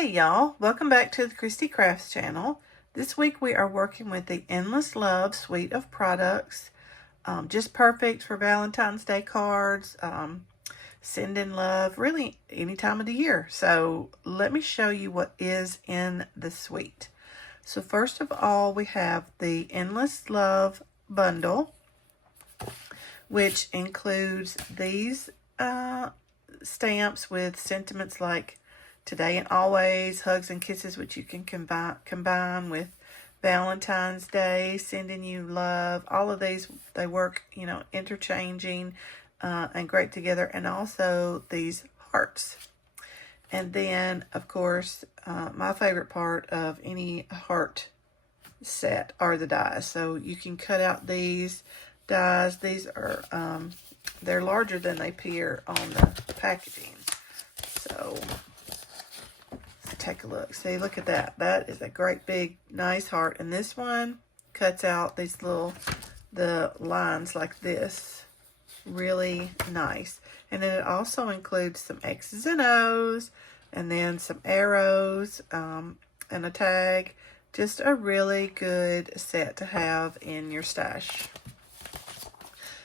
Hey y'all, welcome back to the Christy Crafts channel. This week we are working with the Endless Love suite of products. Just perfect for Valentine's Day cards, sending love, really any time of the year. So let me show you what is in the suite. So first of all, we have the Endless Love bundle, which includes these stamps with sentiments like today and always, hugs and kisses, which you can combine with Valentine's Day, sending you love. All of these, they work, interchanging and great together. And also these hearts. And then, of course, my favorite part of any heart set are the dies. So you can cut out these dies. These are, they're larger than they appear on the packaging. So take a look. See, look at that. That is a great big nice heart. And this one cuts out these the lines like this. Really nice. And then it also includes some X's and O's and then some arrows and a tag. Just a really good set to have in your stash.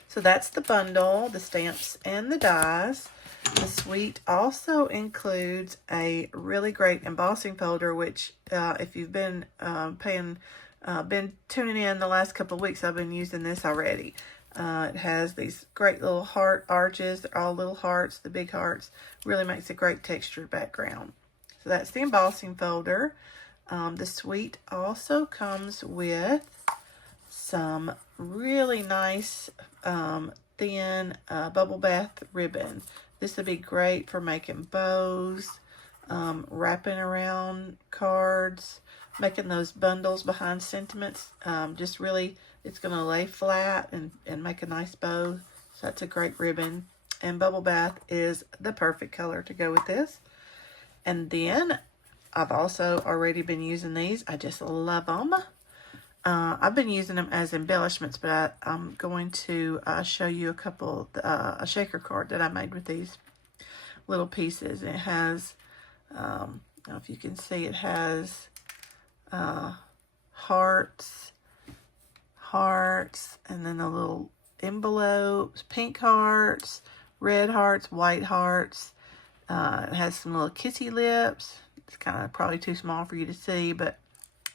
So that's the bundle, the stamps and the dies. The suite also includes a really great embossing folder, which if you've been been tuning in the last couple of weeks, I've been using this already. It has these great little heart arches. They're all little hearts, the big hearts. Really makes a great textured background. So that's the embossing folder. The suite also comes with some really nice thin bubble bath ribbon. This would be great for making bows, wrapping around cards, making those bundles behind sentiments. Just really, it's going to lay flat and make a nice bow. So that's a great ribbon. And bubble bath is the perfect color to go with this. And then I've also already been using these. I just love them. I've been using them as embellishments, but I'm going to show you a shaker card that I made with these little pieces. It has, I don't know if you can see, it has hearts, and then the little envelopes, pink hearts, red hearts, white hearts. It has some little kissy lips. It's kind of probably too small for you to see, but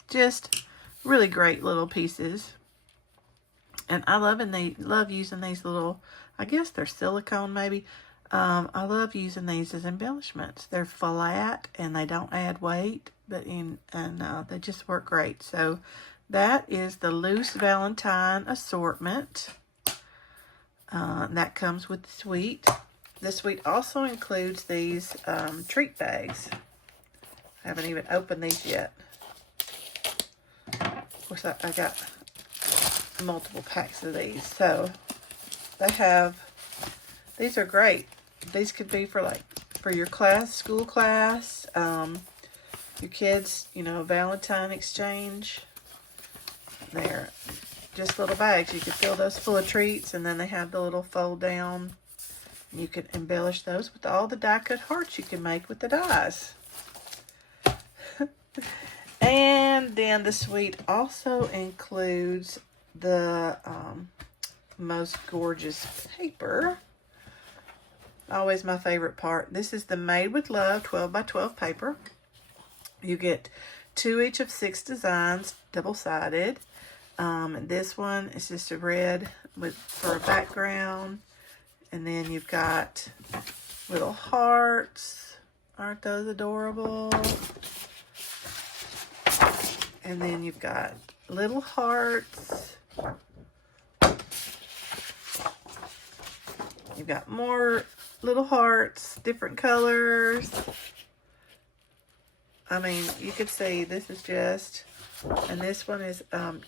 just really great little pieces. And I love using these little, I guess they're silicone maybe. I love using these as embellishments. They're flat and they don't add weight, but they just work great. So that is the loose Valentine assortment. That comes with the suite. The suite also includes these treat bags. I haven't even opened these yet. Of course, I got multiple packs of these. So these are great. These could be for your class, school class, your kids, Valentine exchange. They're just little bags. You could fill those full of treats, and then they have the little fold down. You can embellish those with all the die cut hearts you can make with the dies. And then the suite also includes the most gorgeous paper. Always my favorite part. This is the Made with Love 12 by 12 paper. You get 2 each of 6 designs, double-sided. This one is just a red for a background. And then you've got little hearts. Aren't those adorable? And then you've got little hearts. You've got more little hearts, different colors. I mean, you could see this is just, and this one is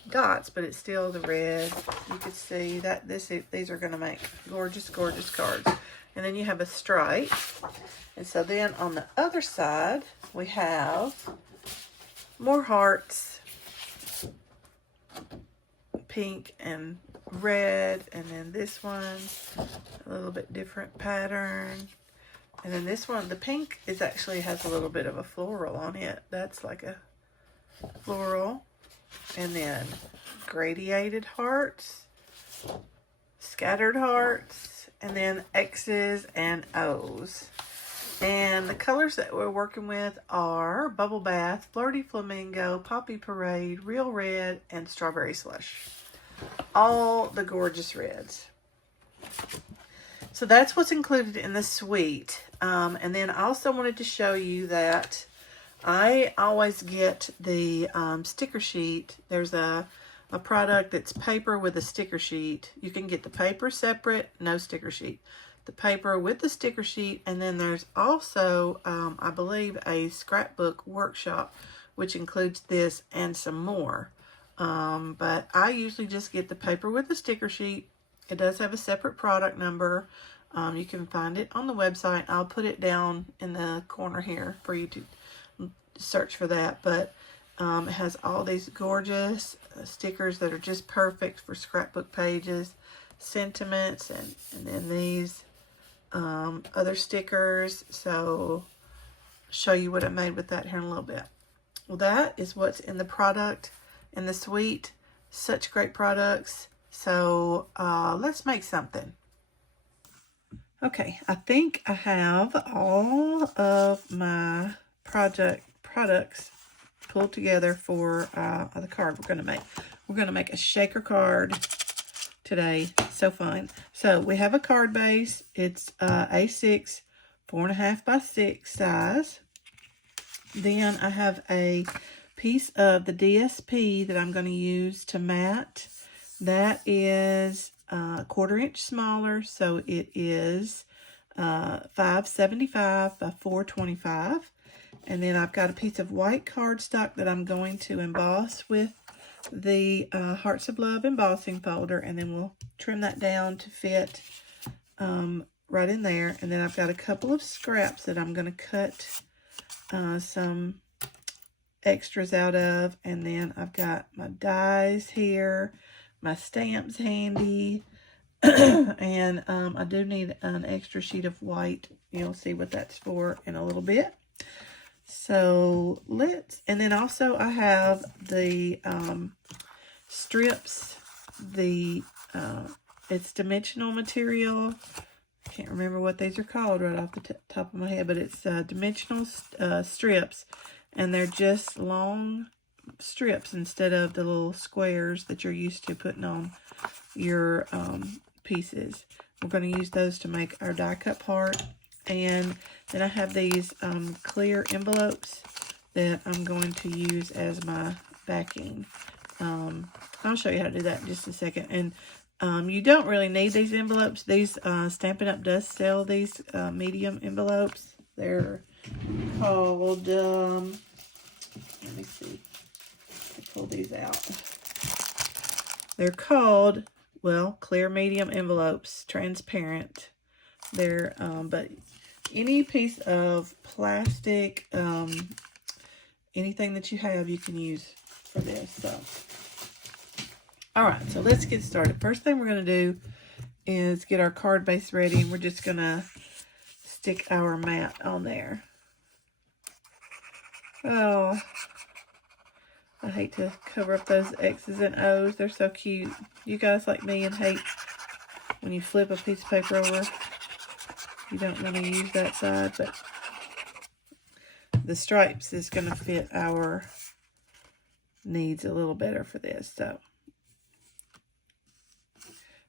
dots, but it's still the red. You could see that these are going to make gorgeous, gorgeous cards. And then you have a stripe. And so then on the other side, we have more hearts, pink and red, and then this one, a little bit different pattern. And then this one, the pink, is actually has a little bit of a floral on it. That's like a floral. And then gradiated hearts, scattered hearts, and then X's and O's. And the colors that we're working with are Bubble Bath, Flirty Flamingo, Poppy Parade, Real Red, and Strawberry Slush. All the gorgeous reds. So that's what's included in the suite. And then I also wanted to show you that I always get the sticker sheet. There's a product that's paper with a sticker sheet. You can get the paper separate, no sticker sheet. The paper with the sticker sheet, and then there's also, I believe, a scrapbook workshop, which includes this and some more. But I usually just get the paper with the sticker sheet. It does have a separate product number. You can find it on the website. I'll put it down in the corner here for you to search for that. But it has all these gorgeous stickers that are just perfect for scrapbook pages, sentiments, and then these other stickers. So I'll show you what I made with that here in a little bit. Well, that is what's in the product in the suite. Such great products. So let's make something. Okay, I think I have all of my products pulled together for the card we're going to make. We're going to make a shaker card today. So fun. So we have a card base. It's A6, 4.5 by 6 size. Then I have a piece of the DSP that I'm going to use to mat. That is a 1/4 inch smaller, so it is 575 by 425. And then I've got a piece of white cardstock that I'm going to emboss with the Hearts of Love embossing folder, and then we'll trim that down to fit right in there. And then I've got a couple of scraps that I'm going to cut some extras out of, and then I've got my dies here, my stamps handy, and I do need an extra sheet of white. You'll see what that's for in a little bit. So and then also I have the strips, it's dimensional material. I can't remember what these are called right off the top of my head, but it's dimensional strips, and they're just long strips instead of the little squares that you're used to putting on your pieces. We're going to use those to make our die cut part. And then I have these clear envelopes that I'm going to use as my backing. I'll show you how to do that in just a second. And you don't really need these envelopes. These Stampin' Up! Does sell these medium envelopes. They're called, let me see, let me pull these out. They're called, well, clear medium envelopes, transparent. They're, but any piece of plastic, anything that you have, you can use for this. So, all right, so let's get started. First thing we're going to do is get our card base ready, and we're just going to stick our mat on there. Oh, I hate to cover up those X's and O's. They're so cute. You guys like me and hate when you flip a piece of paper over. You don't want to use that side, but the stripes is going to fit our needs a little better for this. So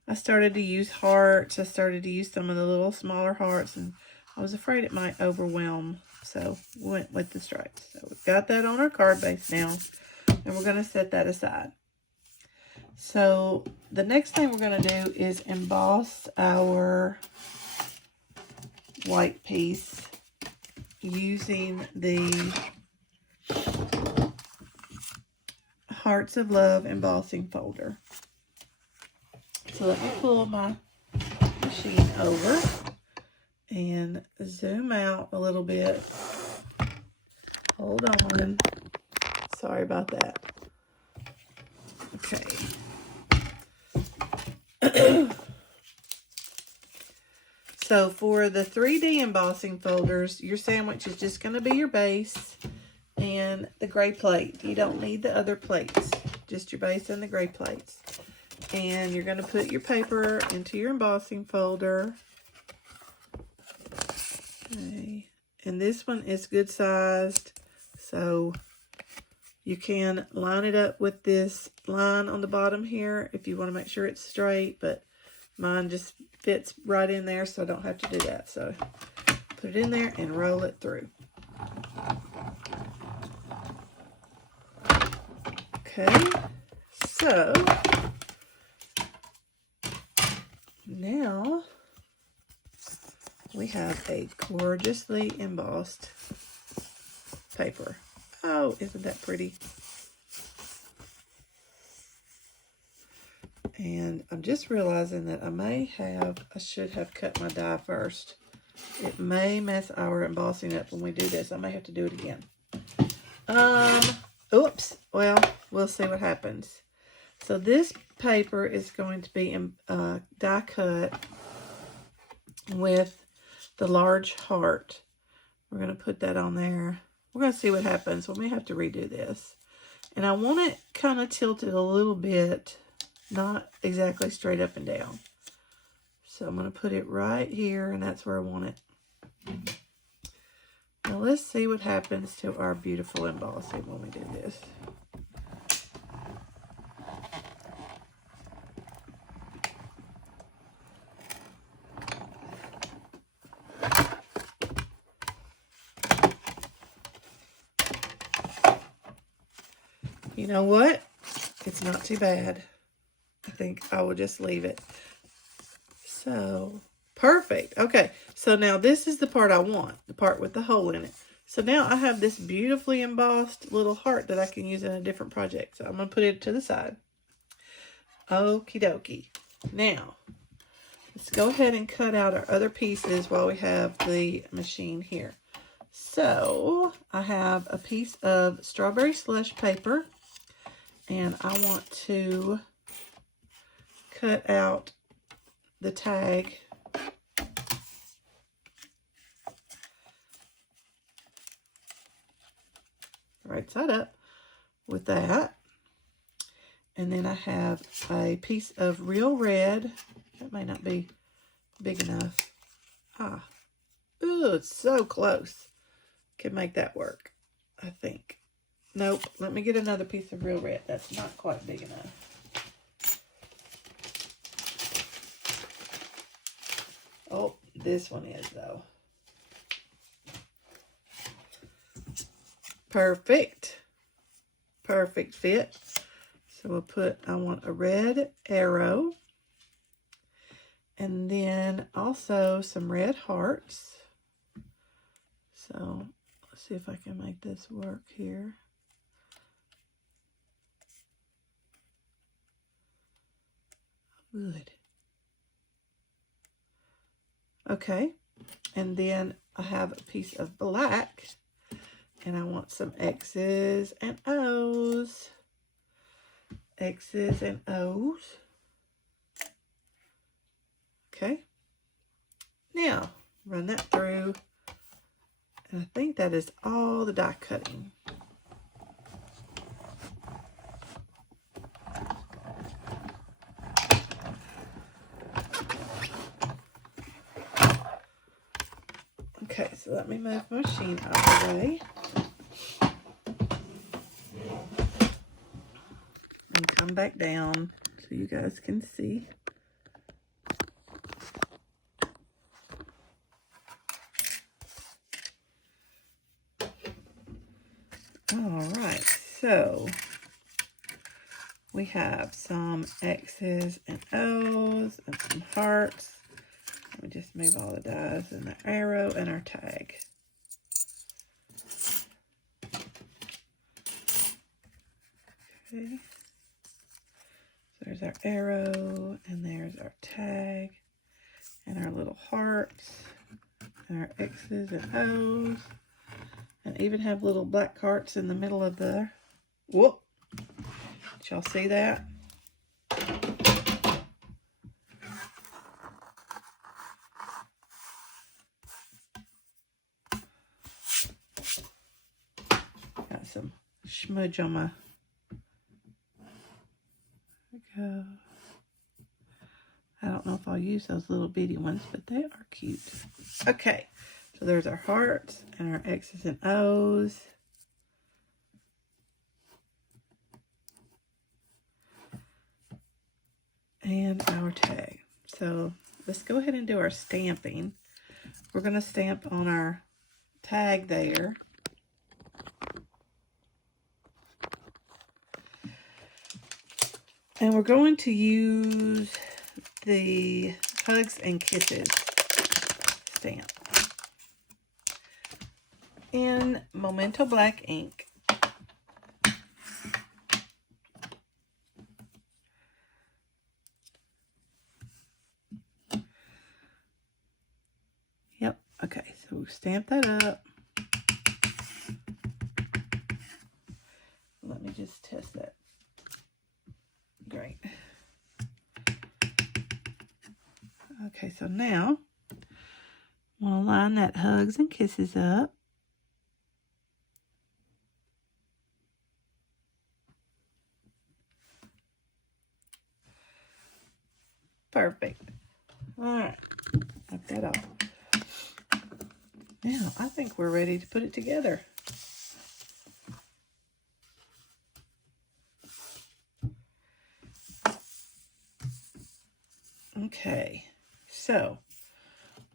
I started to use hearts. I started to use some of the little smaller hearts, and I was afraid it might overwhelm, so we went with the stripes. So we've got that on our card base now, and we're going to set that aside. So the next thing we're going to do is emboss our white piece using the Hearts of Love embossing folder. So let me pull my machine over and zoom out a little bit. Hold on. Sorry about that. Okay. So for the 3D embossing folders, your sandwich is just going to be your base and the gray plate. You don't need the other plates, just your base and the gray plates. And you're going to put your paper into your embossing folder. Okay. And this one is good sized, so you can line it up with this line on the bottom here if you want to make sure it's straight, but mine just fits right in there, so I don't have to do that. So put it in there and roll it through. Okay, so now we have a gorgeously embossed paper. Oh, isn't that pretty? And I'm just realizing that I should have cut my die first. It may mess our embossing up when we do this. I may have to do it again. Oops. Well, we'll see what happens. So this paper is going to be die cut with the large heart. We're going to put that on there. We're going to see what happens. We may have to redo this. And I want it kind of tilted a little bit, not exactly straight up and down. So I'm going to put it right here, and that's where I want it. Now let's see what happens to our beautiful embossing when we do this. You know what? It's not too bad. I think I will just leave it. So, perfect. Okay, so now this is the part I want, the part with the hole in it. So now I have this beautifully embossed little heart that I can use in a different project. So I'm going to put it to the side. Okie dokie. Now, let's go ahead and cut out our other pieces while we have the machine here. So, I have a piece of strawberry slush paper. And I want to cut out the tag. Right side up with that. And then I have a piece of real red. That may not be big enough. Ooh, it's so close. Can make that work, I think. Nope, let me get another piece of real red. That's not quite big enough. Oh, this one is, though. Perfect. Perfect fit. So we'll put, I want a red arrow. And then also some red hearts. So let's see if I can make this work here. Good. Okay, and then I have a piece of black, and I want some X's and O's. X's and O's. Okay. Now, run that through, and I think that is all the die cutting. Okay, so let me move my machine out of the way. And come back down so you guys can see. All right, so we have some X's and O's and some hearts. We just move all the dies and the arrow and our tag. Okay. So there's our arrow and there's our tag and our little hearts and our X's and O's. And even have little black hearts in the middle of the, whoop. Did y'all see that? some smudge on my, there we go. I don't know if I'll use those little bitty ones, but they are cute. Okay, so there's our hearts and our X's and O's. And our tag. So let's go ahead and do our stamping. We're going to stamp on our tag there. And we're going to use the Hugs and Kisses stamp in Memento Black ink. Yep, okay, so we'll stamp that up. Let me just test that. Great. Okay, so now I'm going to line that Hugs and Kisses up. Perfect. All right, knock that off. Now, I think we're ready to put it together. Okay, so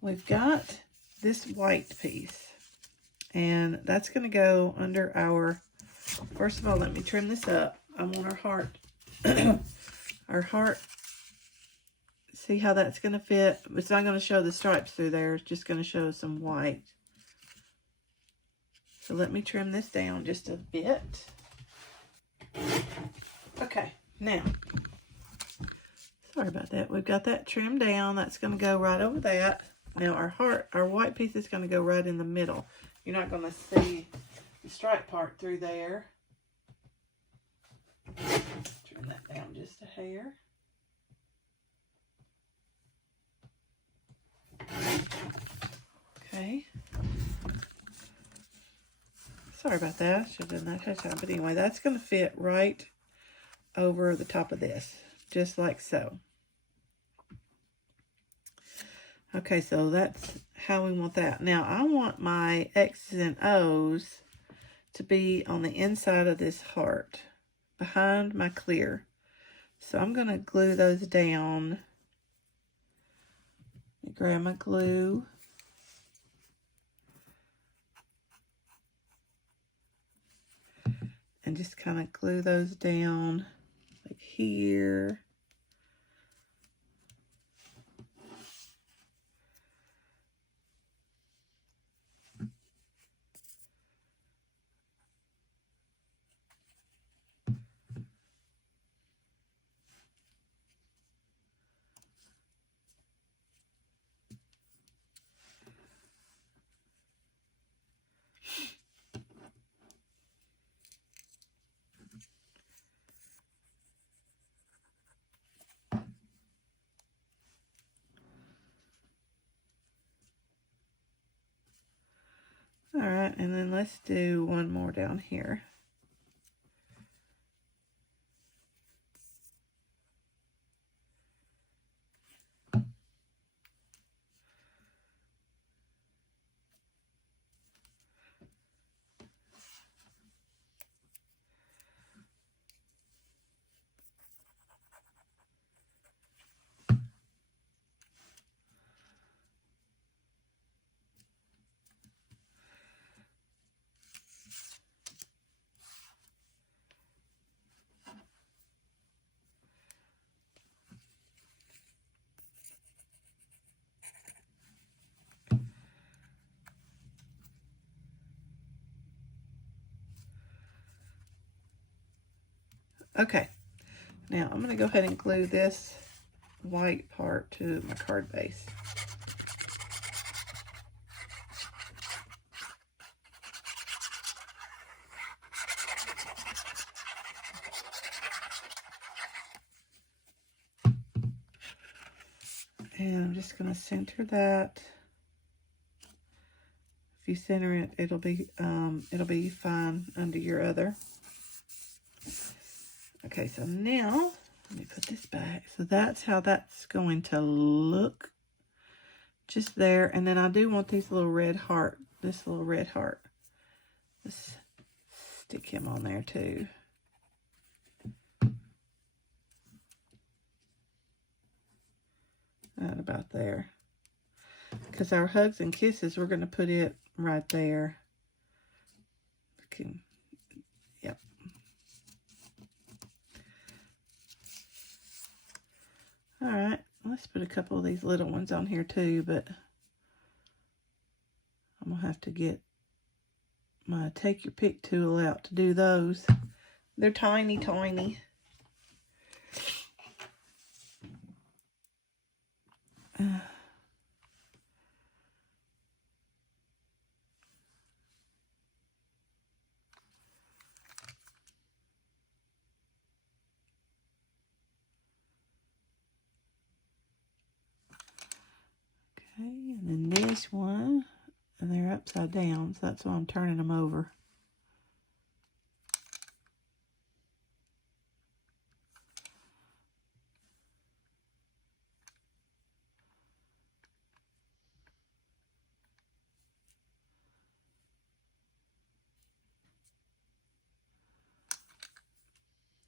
we've got this white piece, and that's going to go under our, first of all, let me trim this up. I want our heart, our heart, see how that's going to fit? It's not going to show the stripes through there, it's just going to show some white. So let me trim this down just a bit. Okay, now, sorry about that. We've got that trimmed down. That's going to go right over that. Now our heart, our white piece is going to go right in the middle. You're not going to see the stripe part through there. Trim that down just a hair. Okay. Sorry about that. I should have done that ahead of time. But anyway, that's going to fit right over the top of this, just like so. Okay, so that's how we want that. Now, I want my X's and O's to be on the inside of this heart, behind my clear. So I'm going to glue those down. Grab my glue. And just kind of glue those down like here. All right, and then let's do one more down here. Okay, now I'm going to go ahead and glue this white part to my card base. And I'm just going to center that. If you center it, it'll be fine under your other. Okay, so now let me put this back. So that's how that's going to look, just there. And then I do want these little red heart, this little red heart. Let's stick him on there too. Right about there. Because our hugs and kisses, we're going to put it right there. Okay. Yep. All right. Let's put a couple of these little ones on here too, but I'm going to have to get my take your pick tool out to do those. They're tiny, tiny. Okay, and then this one, and they're upside down, so that's why I'm turning them over.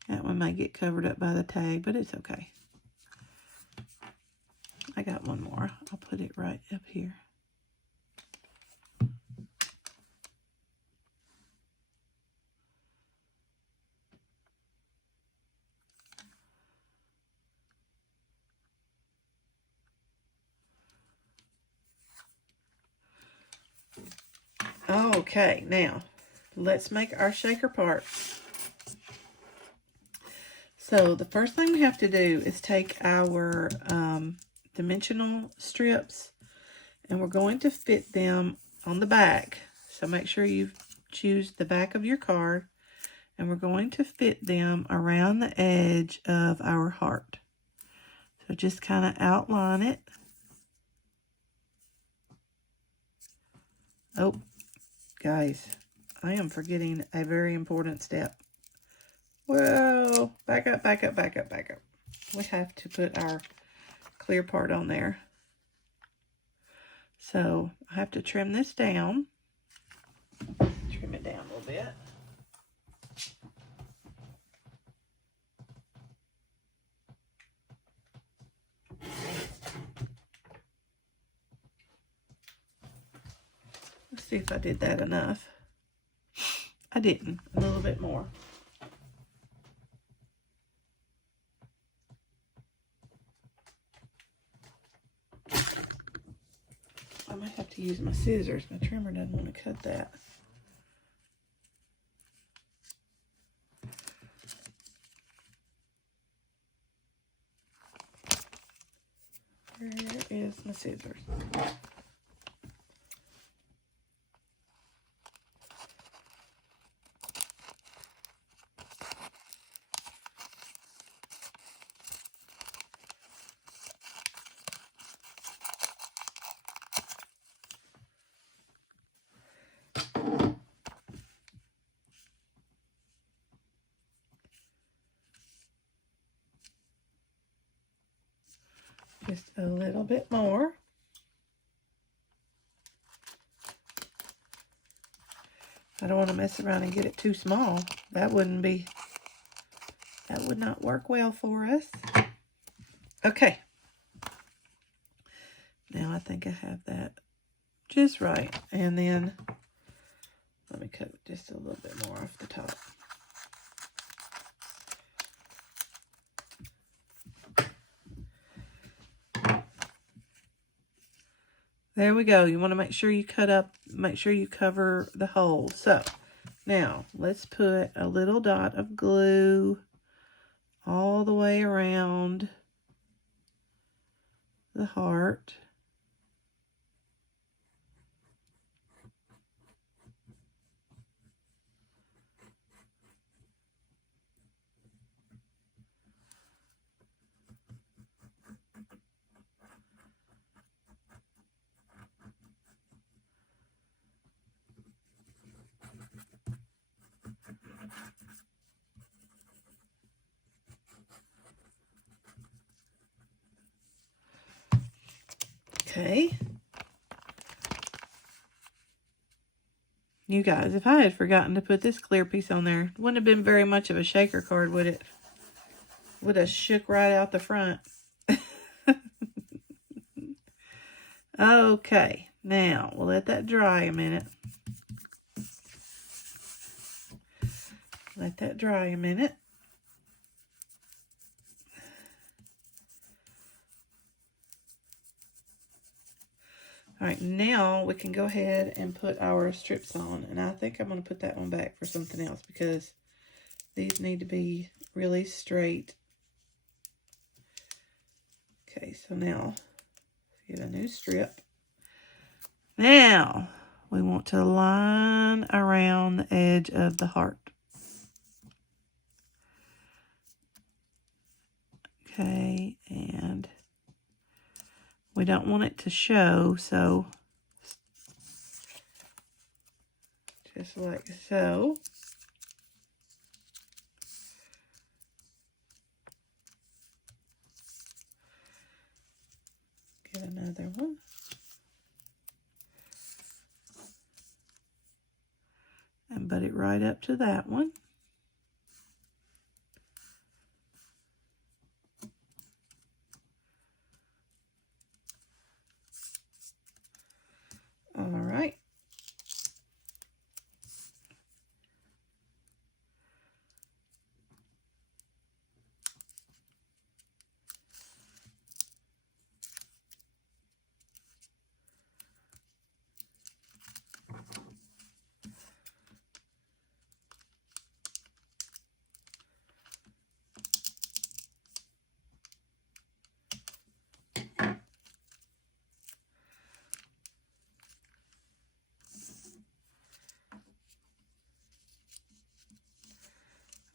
That one may get covered up by the tag, but it's okay. I got one more. I'll put it right up here. Okay, now let's make our shaker part. So the first thing we have to do is take our dimensional strips, and we're going to fit them on the back. So make sure you choose the back of your card, and we're going to fit them around the edge of our heart. So just kind of outline it. Oh, guys, I am forgetting a very important step. Whoa, back up, back up, back up, back up. We have to put our clear part on there. So I have to trim this down. Trim it down a little bit. Let's see if I did that enough. I didn't. A little bit more. I might have to use my scissors. My trimmer doesn't want to cut that. Where is my scissors? Just a little bit more. I don't want to mess around and get it too small. That would not work well for us. Okay. Now I think I have that just right. And then let me cut just a little bit more off the top. There we go. You want to make sure you make sure you cover the hole. So now let's put a little dot of glue all the way around the heart. Okay. You guys, if I had forgotten to put this clear piece on there, wouldn't have been very much of a shaker card, would it? Would have shook right out the front. Okay, now we'll let that dry a minute. Let that dry a minute. All right, now we can go ahead and put our strips on. And I think I'm going to put that one back for something else because these need to be really straight. Okay, so now get a new strip. Now we want to line around the edge of the heart. Okay, and we don't want it to show, so just like so. Get another one. And butt it right up to that one. All right.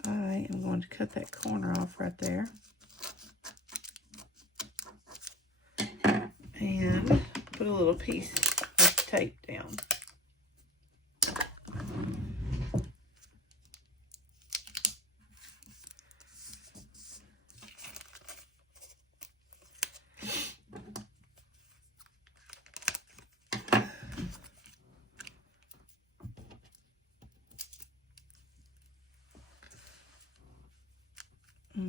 I am going to cut that corner off right there. And put a little piece of tape down.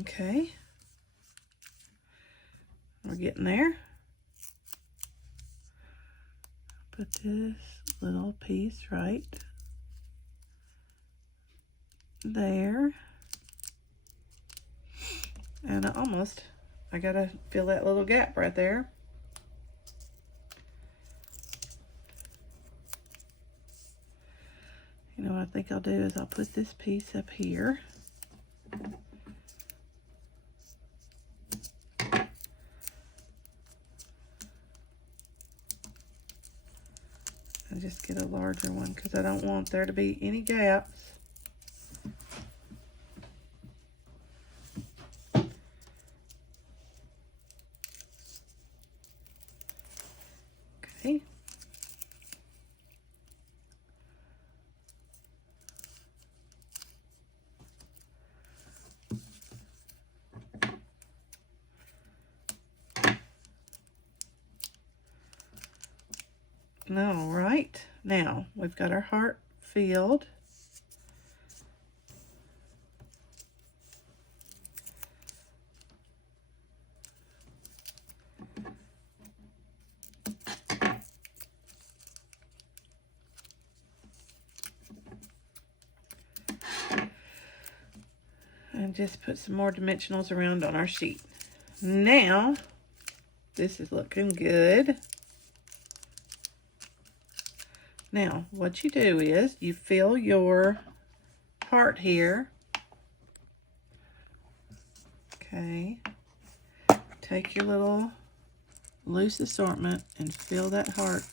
Okay. We're getting there. Put this little piece right there. And I gotta fill that little gap right there. You know what I think I'll do is I'll put this piece up here. And just get a larger one because I don't want there to be any gaps. Okay. All right, now we've got our heart filled. And just put some more dimensionals around on our sheet. Now, this is looking good. Now, what you do is you fill your heart here. Okay. Take your little loose assortment and fill that heart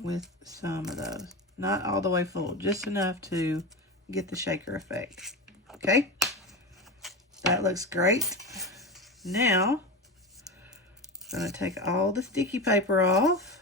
with some of those. Not all the way full, just enough to get the shaker effect. Okay? That looks great. Now, I'm going to take all the sticky paper off.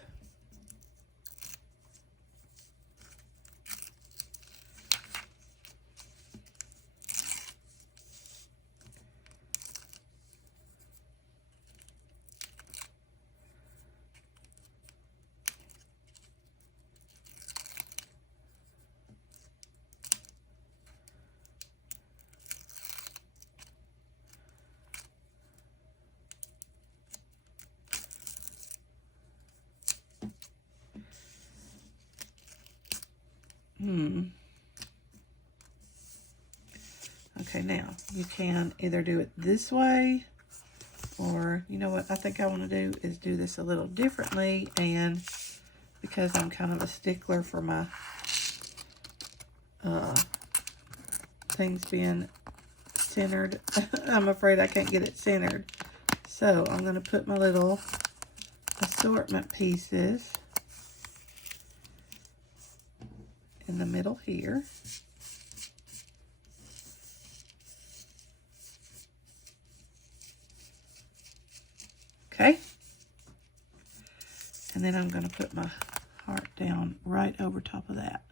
Okay, now you can either do it this way, or you know what I think I want to do is do this a little differently, and because I'm kind of a stickler for my things being centered, I'm afraid I can't get it centered. So I'm going to put my little assortment pieces in the middle here. Okay. And then I'm going to put my heart down right over top of that.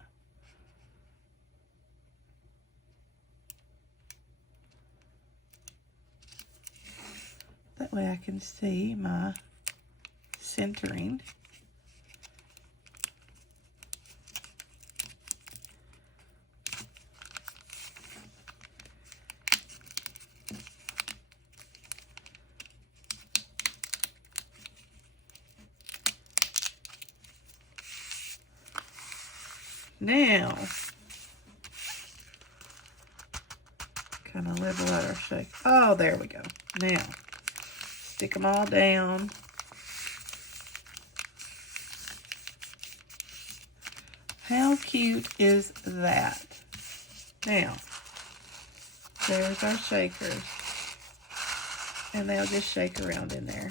That way I can see my centering. Now, kind of level out our shape. Oh, there we go. Now, stick them all down. How cute is that? Now, there's our shakers. And they'll just shake around in there.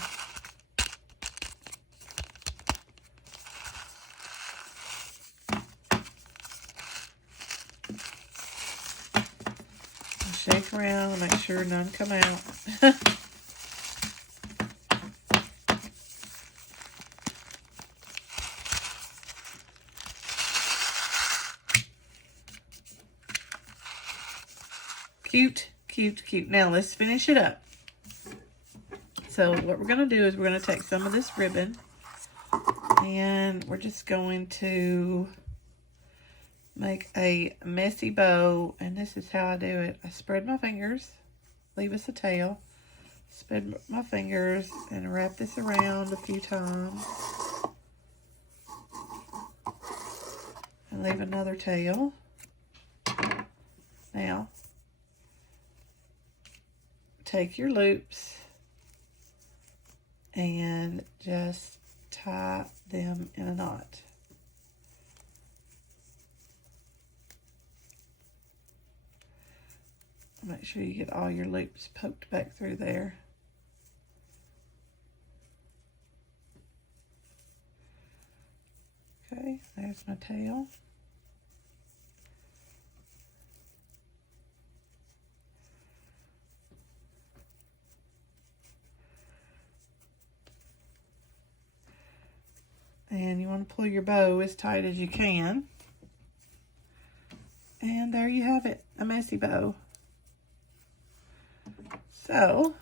Shake around and make sure none come out. Cute, cute, cute. Now let's finish it up. So what we're going to do is we're going to take some of this ribbon and we're just going to make a messy bow, and this is how I do it. I spread my fingers, leave us a tail, spread my fingers and wrap this around a few times and leave another tail. Now take your loops and just tie them in a knot. Make sure you get all your loops poked back through there. Okay, there's my tail. And you want to pull your bow as tight as you can. And there you have it, a messy bow. So,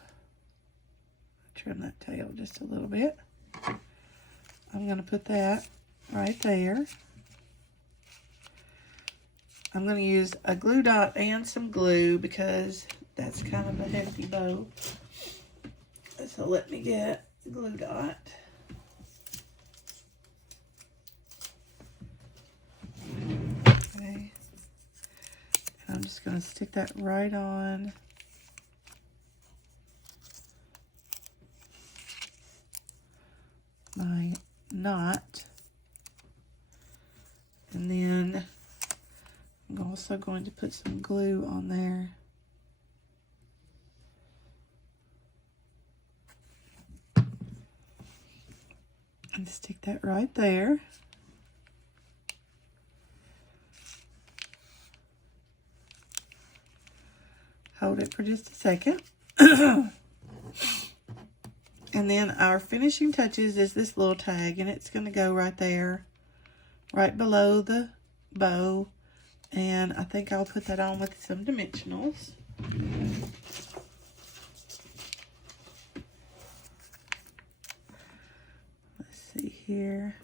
trim that tail just a little bit. I'm going to put that right there. I'm going to use a glue dot and some glue because that's kind of a hefty bow. So let me get the glue dot. Okay. And I'm just going to stick that right on my knot, and then I'm also going to put some glue on there. And stick that right there. Hold it for just a second. And then our finishing touches is this little tag, and it's going to go right there, right below the bow. And I think I'll put that on with some dimensionals. Let's see here.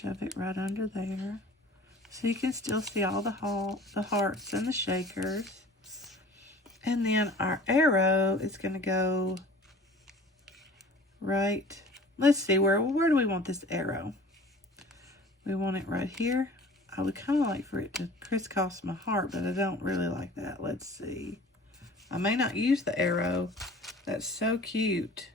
shove it right under there. So you can still see all the hearts and the shakers. And then our arrow is going to go right. Let's see, where do we want this arrow? We want it right here. I would kind of like for it to crisscross my heart, but I don't really like that. Let's see. I may not use the arrow. That's so cute.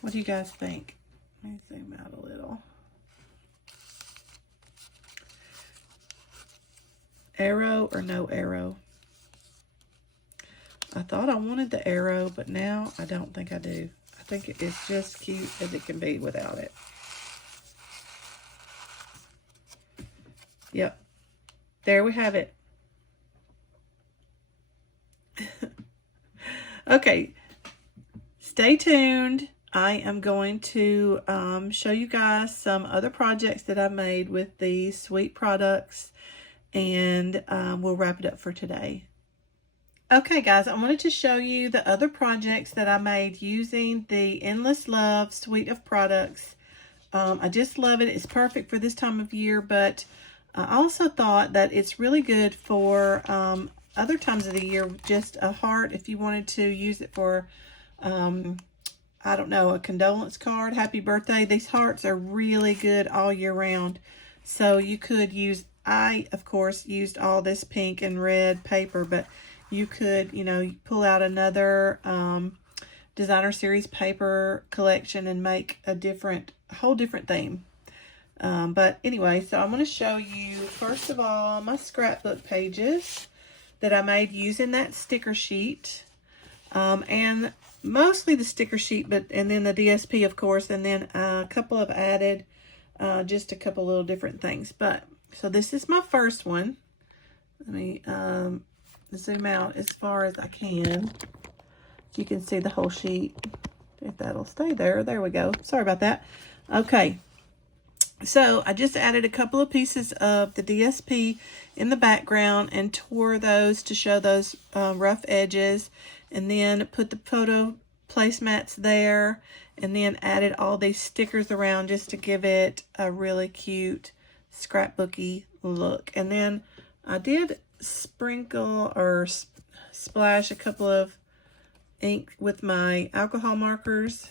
What do you guys think? Let me zoom out a little. Arrow or no arrow? I thought I wanted the arrow, but now I don't think I do. I think it's just cute as it can be without it. Yep. There we have it. Okay. Stay tuned. I am going to show you guys some other projects that I made with these sweet products, and we'll wrap it up for today. Okay guys, I wanted to show you the other projects that I made using the Endless Love suite of products. I just love it. It's perfect for this time of year, but I also thought that it's really good for other times of the year. Just a heart, if you wanted to use it for I don't know, a condolence card, happy birthday. These hearts are really good all year round. So you could use, I of course used all this pink and red paper, but you could, you know, pull out another designer series paper collection and make a whole different theme. But anyway, so I'm going to show you, first of all, my scrapbook pages that I made using that sticker sheet. And mostly the sticker sheet, and then the DSP, of course, and then a couple of added, just a couple little different things. But, so this is my first one. Let me zoom out as far as I can. You can see the whole sheet. If that'll stay there. There we go. Sorry about that. Okay. So I just added a couple of pieces of the DSP in the background and tore those to show those rough edges, and then put the photo placemats there, and then added all these stickers around just to give it a really cute scrapbooky look. And then I did sprinkle or splash a couple of ink with my alcohol markers.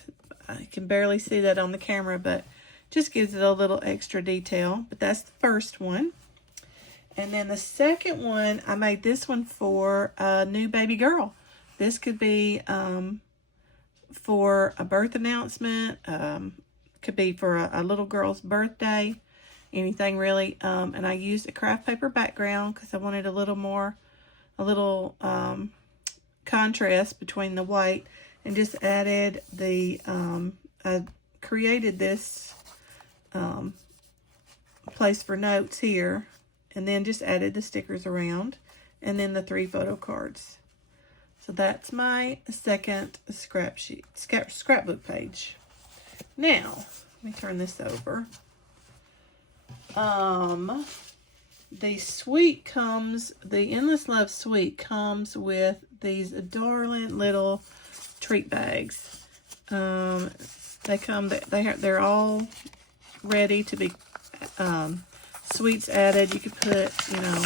I can barely see that on the camera, but just gives it a little extra detail. But that's the first one. And then the second one, I made this one for a new baby girl. This could be for a birth announcement, could be for a little girl's birthday, anything really. And I used a craft paper background because I wanted a little contrast between the white, and just added the, I created this place for notes here, and then just added the stickers around, and then the 3 photo cards. So that's my second scrapbook page. Now, let me turn this over. The suite comes, the Endless Love suite comes with these darling little treat bags. They come, they're all ready to be sweets added. You could put, you know,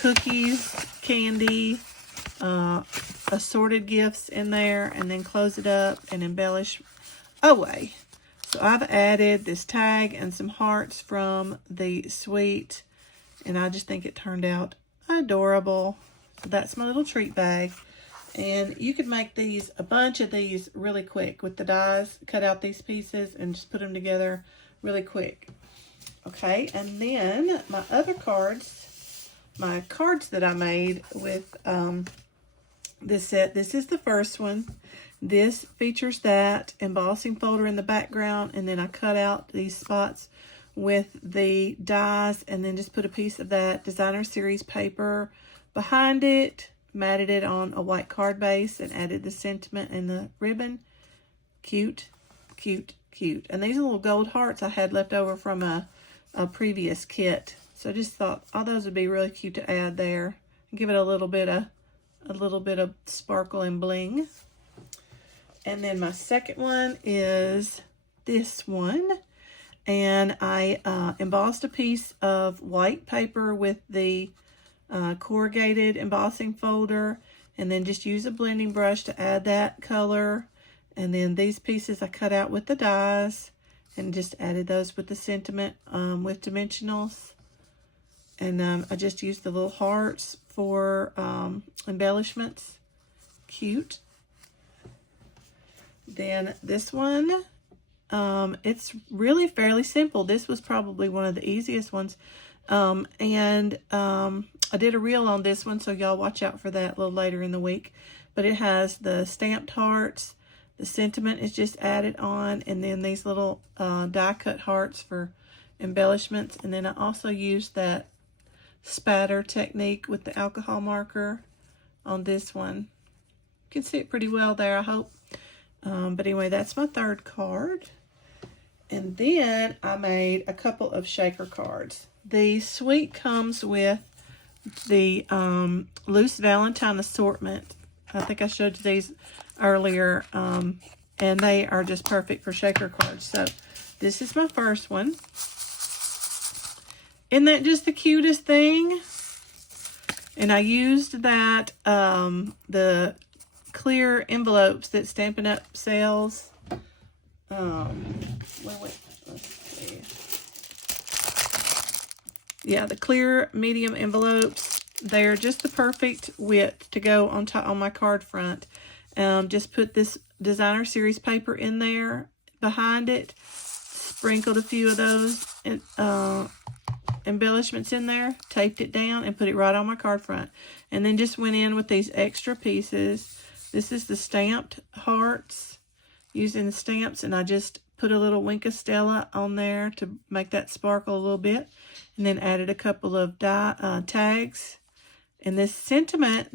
cookies, candy, assorted gifts in there, and then close it up and embellish away. So I've added this tag and some hearts from the suite, and I just think it turned out adorable. So that's my little treat bag. And you could make these, a bunch of these really quick with the dies. Cut out these pieces and just put them together really quick. Okay, and then my other cards, my cards that I made with this set. This is the first one. This features that embossing folder in the background, and then I cut out these spots with the dies, and then just put a piece of that designer series paper behind it, matted it on a white card base, and added the sentiment and the ribbon. Cute, cute, cute. And these are little gold hearts I had left over from a previous kit. So I just thought all those would be really cute to add there. Give it a little bit of sparkle and bling. And then my second one is this one. And I embossed a piece of white paper with the corrugated embossing folder, and then just use a blending brush to add that color. And then these pieces I cut out with the dies and just added those with the sentiment with dimensionals. And I just used the little hearts for embellishments. Cute. Then this one, it's really fairly simple. This was probably one of the easiest ones. I did a reel on this one, so y'all watch out for that a little later in the week. But it has the stamped hearts. The sentiment is just added on, and then these little die cut hearts for embellishments. And then I also used that spatter technique with the alcohol marker on this one. You can see it pretty well there, I hope. But anyway, that's my third card. And then I made a couple of shaker cards. The suite comes with the loose Valentine assortment. I think I showed you these earlier. And they are just perfect for shaker cards. So this is my first one. Isn't that just the cutest thing? And I used that, the clear envelopes that Stampin' Up! Sells. Let's see. Yeah, the clear medium envelopes. They're just the perfect width to go on top on my card front. Just put this designer series paper in there behind it. Sprinkled a few of those embellishments in there. Taped it down and put it right on my card front. And then just went in with these extra pieces. This is the stamped hearts, using the stamps, and I just put a little Wink of Stella on there to make that sparkle a little bit, and then added a couple of tags. And this sentiment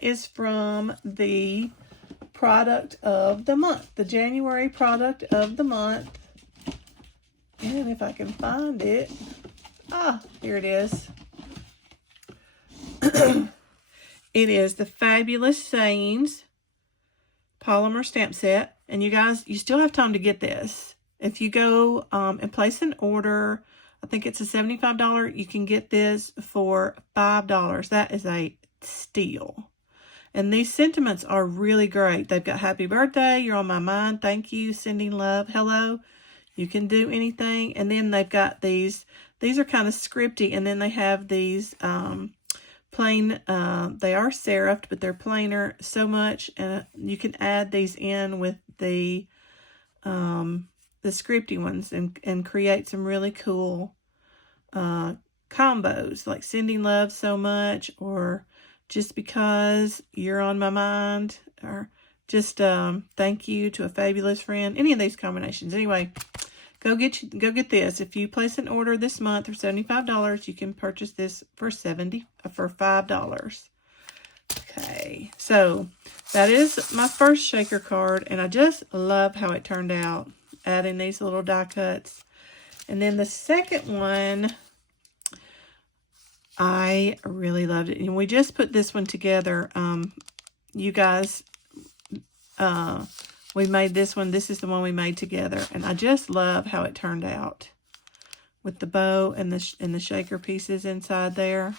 is from the product of the month, the January product of the month. And if I can find it, here it is. It is the Fabulous Sayings polymer stamp set. And you guys, you still have time to get this. If you go and place an order, I think it's a $75, you can get this for $5. That is a steal. And these sentiments are really great. They've got happy birthday, you're on my mind, thank you, sending love, hello. You can do anything. And then they've got these are kind of scripty. And then they have these plain, they are serifed, but they're plainer so much. And you can add these in with the scripty ones and create some really cool combos, like sending love so much, or just because you're on my mind, or just thank you to a fabulous friend. Any of these combinations. Anyway, go get this. If you place an order this month for $75, you can purchase this for $5. Okay, so that is my first shaker card, and I just love how it turned out, adding these little die cuts. And then the second one, I really loved it. And we just put this one together. You guys, we made this one. This is the one we made together. And I just love how it turned out with the bow and the shaker pieces inside there.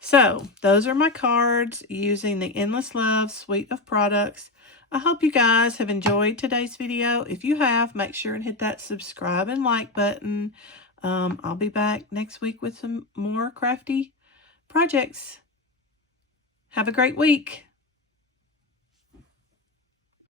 So, those are my cards using the Endless Love suite of products. I hope you guys have enjoyed today's video. If you have, make sure and hit that subscribe and like button. I'll be back next week with some more crafty projects. Have a great week.